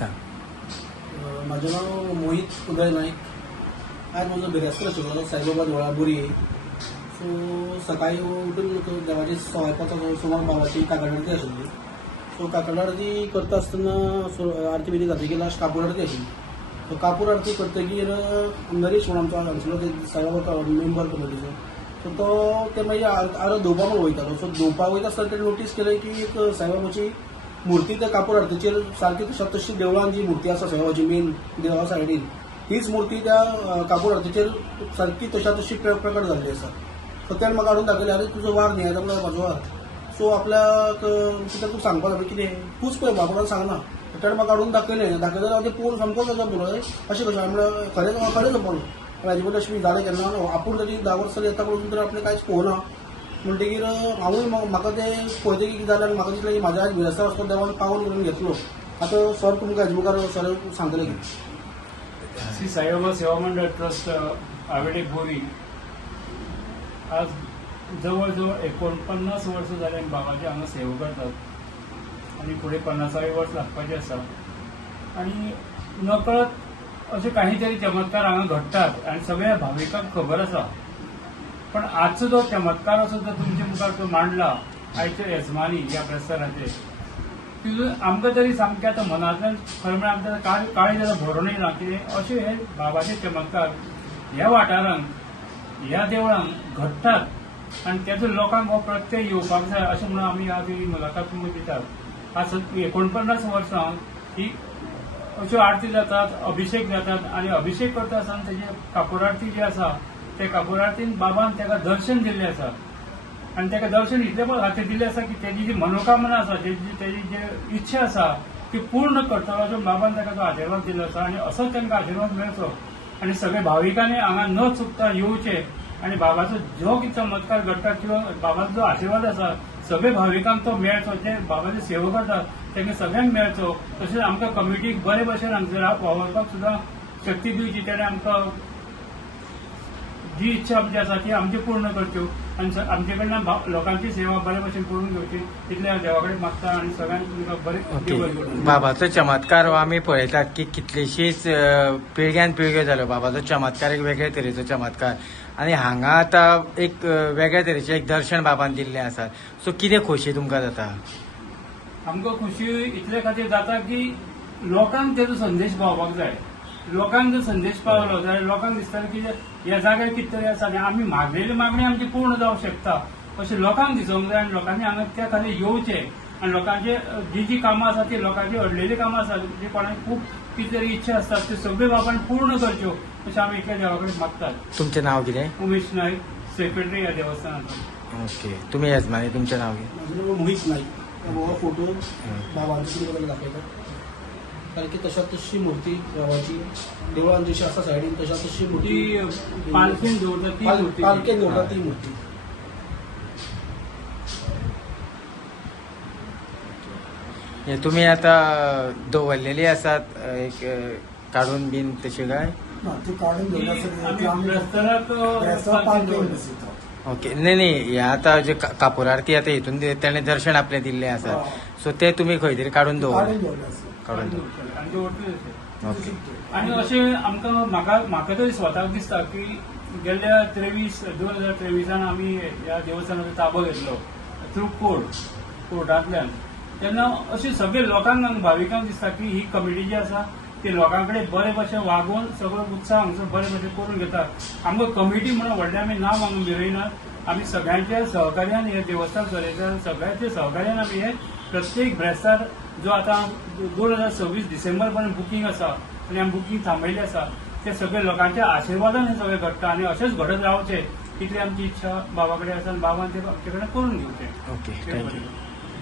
सांग. माझं नाव मोहित उदय नाईक. आज माझं बिरास्कर आशिल्लो साईबाबा देवळा बोरी. सो सकाळी उठून देवाची सवायपाचो सुमार बाबाची काकड आरती आशिल्ली. सो काकड आरती करता आसतना आरती बिरती जातकीर लास्ट कापूर आरती आशिल्ली. सो कापूर आरती करतकीर नरेश म्हणून आमचो आशिल्लो ते साईबाबा मेंबर कमिटीचो. सो तो ते मागीर आरो धुवपा म्हणून वयतालो. सो धुवपा वयता आसतना तेणें नोटीस केलें की एक साईबाबाची मुर्ती त्या कापूर आरतीचेर सारकी तशी देवळान जी मुर्ती आसा साईबाबाची मेन देवळा सायडीन तीच मुर्ती त्या कापूर आरतीचेर सारकी तशी प्रकट जाल्ली आसा. सो तेणें म्हाका हाडून दाखयलें, अरे तुजो वार न्ही, येता म्हणल्यार म्हाजो वार. सो आपल्याक कित्याक तूं सांगपाक लागलें कितें तूंच पळय बाबा सांगना. तेणें म्हाका हाडून दाखयलें हांव तें पळोवन सामको गजाल म्हणलो, अशें कशें म्हणल्यार खरेंच म्हणलो. हाजे पयलीं अशें जालें केन्ना आपूण तरी 10 वर्सां येता पळोवन तरी आपणें कांयच पळोवना. म्हणटकीर हांवूय म्हाका तें पळयतकीर कितें जालें आनी म्हाका दिसलें की म्हाज्या आज बिरास्तार वचपाक देवान पावन करून घेतलो. आतां सर तुमकां हेजे मुखार सर सांगतलें कितें. श्री साईबाबा सेवा मंडळ ट्रस्ट आवेडे बोरी आज जवळ जवळ 49 वर्सां जाली आमी बाबाची हांगा सेवा करतात आनी फुडें 50वें वर्स लागपाचें आसा. आनी नकळत अशे काही तरी चमत्कार हांगा घडटात आनी सगळ्या भाविकांक खबर आसा. पण आजचो जो चमत्कार असो जो तुमचे मुखार तो मांडला आयच्या येजमानी ह्या प्रसाराचेर तितून आमकां तरी सामकें आतां मनांतल्यान खरें म्हळ्यार आमकां काळी जाल्यार भरून येना कितें अशें हे बाबाचे चमत्कार ह्या वाठारांत ह्या देवळांत घडटात आनी तेजो लोकांक हो प्रत्यय येवपाक जाय अशें म्हणून आमी आज ही मुलाखत तुमकां दितात. आज 49 वर्सां ही अश्यो आरती जातात, अभिषेक जातात आनी अभिषेक करता आसतना तेजे कापूर आरती जी आसा ते कापूर आरतीन बाबान ताका दर्शन दिल्लें आसा आनी ताका दर्शन इतले खातीर दिल्लें आसा की तेजी जी मनोकामना आसा तेजी जी इच्छा आसा ती पूर्ण करतलो अशें बाबान ताका तो आशिर्वाद दिल्लो आसा आनी असोच तांकां आशिर्वाद मेळचो आनी सगळे भाविकांनी हांगा न चुकता येवचें आनी बाबाचो जो कितें चमत्कार घडटा किंवा बाबाचो जो आशिर्वाद आसा सगळे भाविकांक तो मेळचो. जे बाबाचे सेवा करतात तांकां सगळ्यांक मेळचो. तशेंच आमकां कमिटीक बरे भशेन हांगसर वावरपाक सुद्दां शक्ती दिवची. तेणें आमकां जी इच्छा आमची आसा ती आमची पूर्ण करच्यो आनी आमचे कडल्यान लोकांची सेवा बरे भशेन करून घेवची इतलें हांव देवा कडेन मागता आनी सगळ्यांक तुमकां बरें. बाबाचो चमत्कार हो आमी पळयतात की कितलीशीच पिळग्यान पिळग्यो जाल्यो. बाबाचो चमत्कार एक वेगळे तरेचो चमत्कार आनी हांगा आतां एक वेगळ्या तरेचें एक दर्शन बाबान दिल्लें आसा. सो कितें खोशी तुमकां जाता? आमकां खुशी इतले खातीर जाता की लोकांक तेजो संदेश पावपाक जाय. लोकांक जर संदेश पावलो जाल्यार लोकांक दिसता की ह्या जाग्यार कितें तरी आसा आनी आमी मागलेली मागणी आमची पूर्ण जावंक शकता अशें लोकांक दिसूंक जाय आनी लोकांनी हांगा त्या खातीर येवचें आनी लोकांचे जी कामां आसा ती लोकांची अडलेली कामां आसा जी कोणाक खूब कितें तरी इच्छा आसता त्यो सगळ्यो बाबान पूर्ण करच्यो अशें आमी इतल्या देवा कडेन मागतात. तुमचें नांव कितें? उमेश नायक, सेक्रेटरी ह्या देवस्थानाचो. ओके, तुमी येजमानी तुमचें नांव कितें? म्हाजें नांव मोहित नाईक. हो फोटो बाबांचो कितें दाखयतात सारकी तशी मूर्ती देवाची देवळान जशी आसा सायडीन तशी मूर्ती ती पालखेन दवरता ती मूर्ती. पालखेन दवरता ती मूर्ती. हे तुमी आतां दवरलेली आसात एक काडून बीन तशी काय? ती काढून ओके, न्ही हे आतां जे कापूर आरती आतां हितून तेणें दर्शन आपलें दिल्लें आसा सो ते तुमी खंय तरी काडून काडून ओके. आनी अशें आमकां म्हाका तरी स्वताक दिसता की गेल्ल्या 2023 आमी ह्या देवस्थानाचो ताबो घेतलो थ्रू कोर्टांतल्यान. तेन्ना अशें सगळे लोकांक भाविकांक दिसता की ही कमिटी जी आसा ती लोकां कडेन बरे भशेन वागोवन सगळो उत्साह हांगसर बरे भशेन करून घेतात. आमकां कमिटी म्हणून व्हडलें आमी नांव हांगा मिरयनात. आमी सगळ्यांच्या सहकार्यान हे देवस्थान चलयतात. सगळ्यांच्या सहकार्यान आमी हे प्रत्येक ब्रेस्तार जो आतां 2026 डिसेंबर पर्यंत बुकींग आसा आनी आमी बुकींग थांबयल्लें आसा ते सगळे लोकांच्या आशिर्वादान हे सगळें घडटा आनी अशेंच घडत रावचें इतली आमची इच्छा बाबा कडेन आसा आनी बाबान ते आमचे कडेन करून घेवचें. Okay, thank you.